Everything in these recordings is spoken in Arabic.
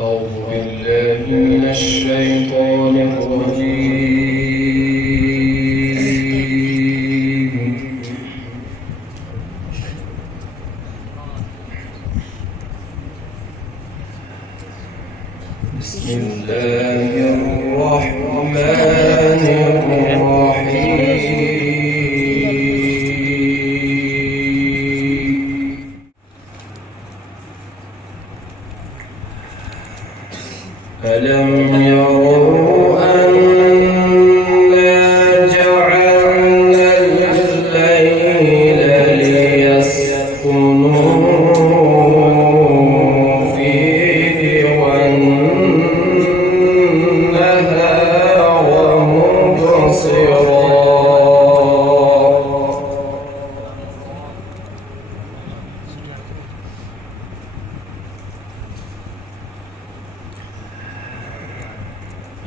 أعوذ بالله من الشيطان الرجيم. بسم الله الرحمن الرحيم. ألم يروا أنا جعلنا الليل ليسكنوا فيه والنهار مبصرا.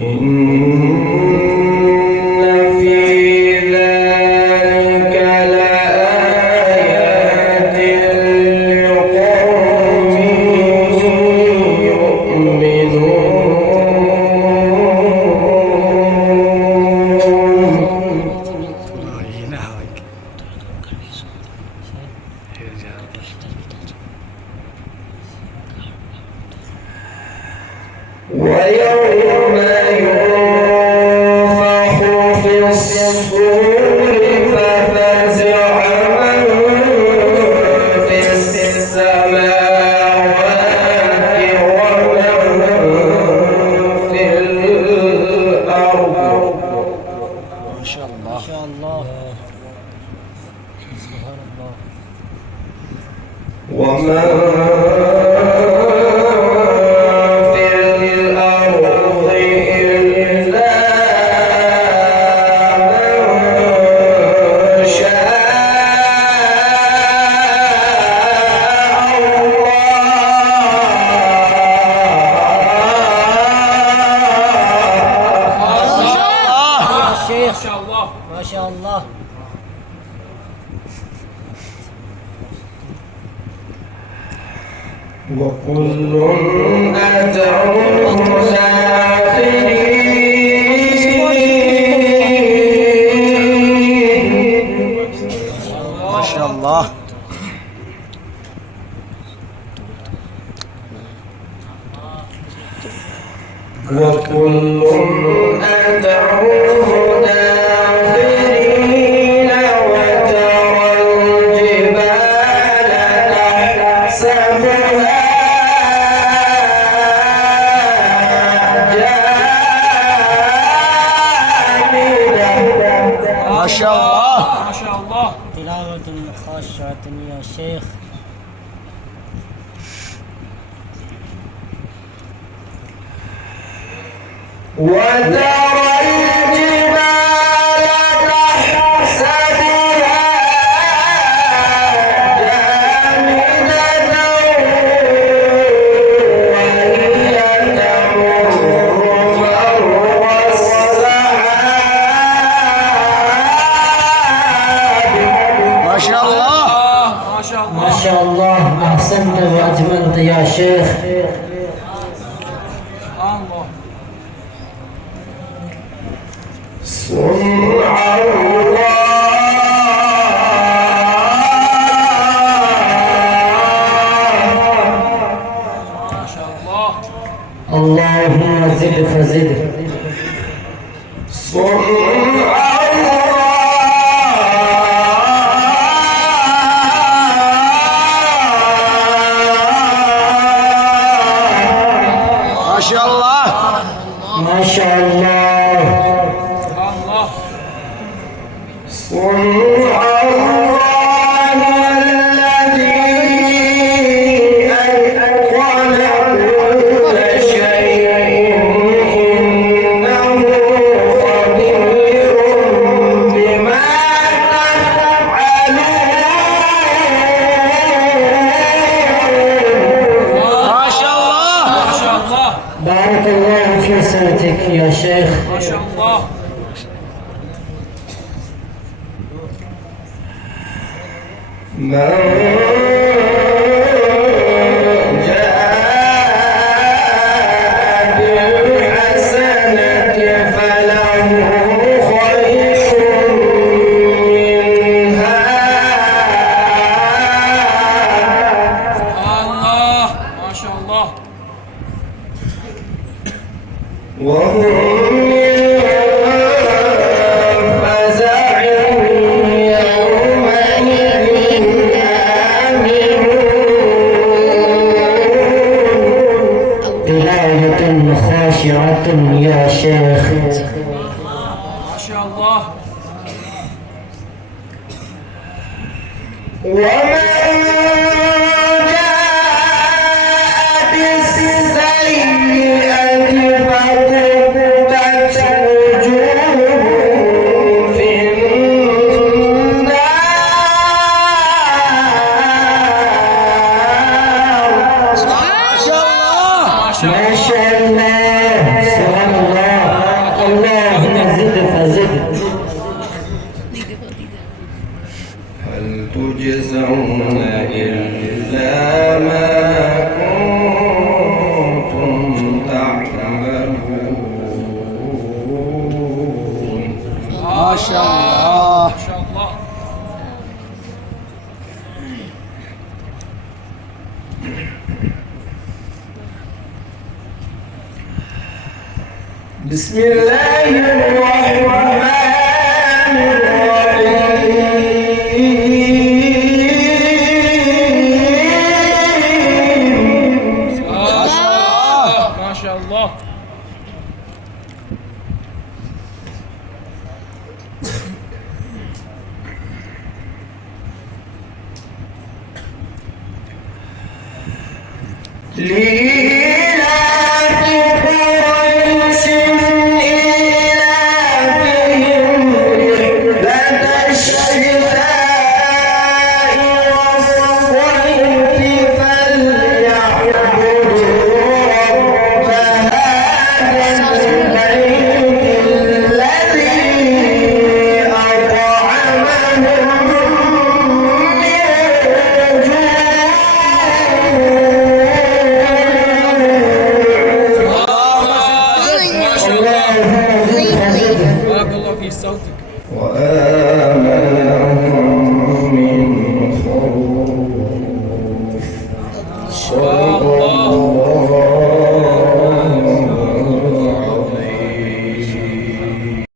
إن في ذلك لآيات لقوم يؤمنون. ويوم ينفخ في الصور ففزع من في السماوات ومن في الأرض. ما شاء الله ما شاء الله سبحان الله. ومن ما شاء الله. وكل أتوه داخرين. ما شاء الله. وكل أتوه داخرين. وترى الجبال تحسبها جامدة. ما شاء الله ما شاء الله. تلاوة خاشعة يا شيخ. وترى الجبال تحسبها جامدة وهي تمر مر السحاب. ما شاء الله ما شاء الله ما شاء الله. أحسنت وأجملت يا شيخ. الله. صنع الله. ما شاء الله. اللهم زد فزد. صنع ما شاء الله ما شاء الله. الله. صنع الله الذي أتقن كل شيء إنه خبير بما تفعلون. ما شاء الله ما شاء الله. بارك الله في سنتك يا شيخ. ما شاء الله. من جاء الله. وهم من فزع يومئذ آمنون. تلاوة خاشعة يا شيخ. ما شاء الله. ومن جاء بالسيئة فكبت وجوههم في النار. ما شاء ما الله. شاء الله. سبحان الله. اللهم زد فزد. هل تجزون إلا ما كنتم تعملون. ما شاء الله. ما شاء الله. بسم الله الرحمن الرحيم. ما شاء الله.